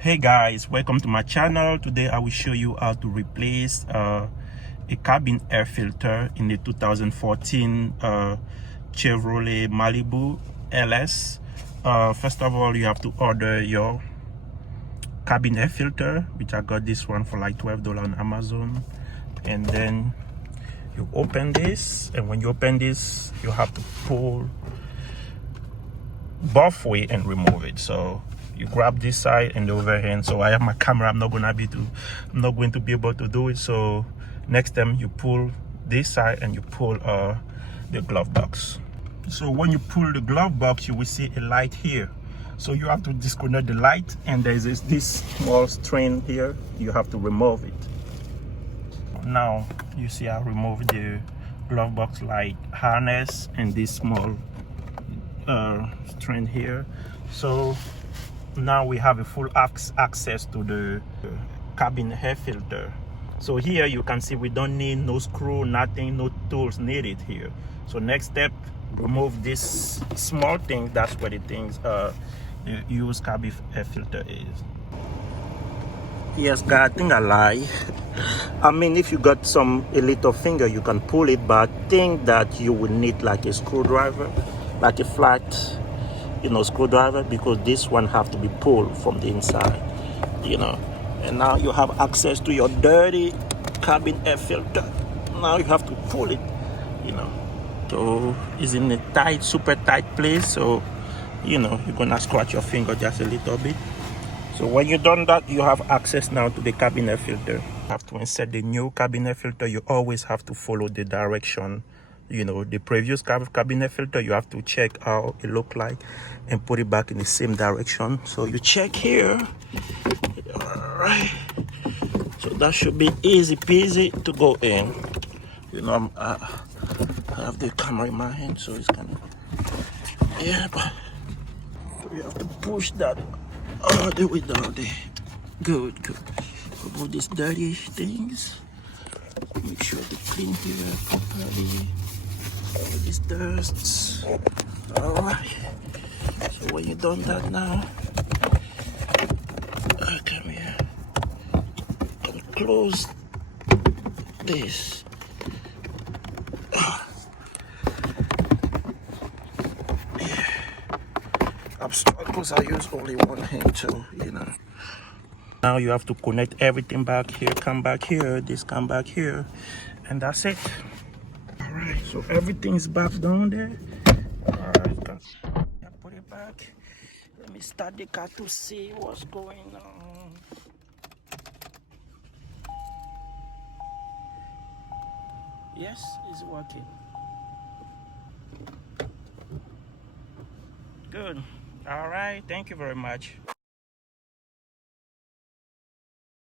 Hey guys, welcome to my channel. Today I will show you how to replace a cabin air filter in the 2014 Chevrolet Malibu LS. First of all, you have to order your cabin air filter, which I got this one for like $12 on Amazon. And then you open this, and when you open this, you have to pull both way and remove it. So you grab this side and the overhand. So I have my camera, I'm not going to be able to do it. So next time you pull this side and you pull the glove box. So when you pull the glove box, you will see a light here. So you have to disconnect the light, and there's this small string here. You have to remove it. Now you see I removed the glove box light harness and this small string here. So now we have a full access to the cabin air filter. So here you can see we don't need no screw, nothing, no tools needed here. So next step, remove this small thing. That's where the things the used cabin air filter is. Yes guys, I think I lie. I mean, if you got a little finger, you can pull it, but I think that you will need like a screwdriver, like a flat screwdriver, because this one have to be pulled from the inside, and now you have access to your dirty cabin air filter. Now you have to pull it, so it's in a tight, super tight place. So you're gonna scratch your finger just a little bit. So when you're done that, you have access now to the cabin air filter. You have to insert the new cabin air filter. You always have to follow the direction. The previous cabin air filter, you have to check how it look like and put it back in the same direction. So you check here. All right. So that should be easy peasy to go in. I have the camera in my hand, so it's kind of, but so you have to push that all the way down there. Good. Remove these dirty things. Make sure they clean here properly. All these dusts. All right. So when you're done that now, come here. Close this. I'm stuck because I use only one hand too, Now you have to connect everything back here, come back here, this come back here, and that's it. All right, so everything's back down there. All right, put it back. Let me start the car to see what's going on. Yes, it's working. Good. All right, thank you very much.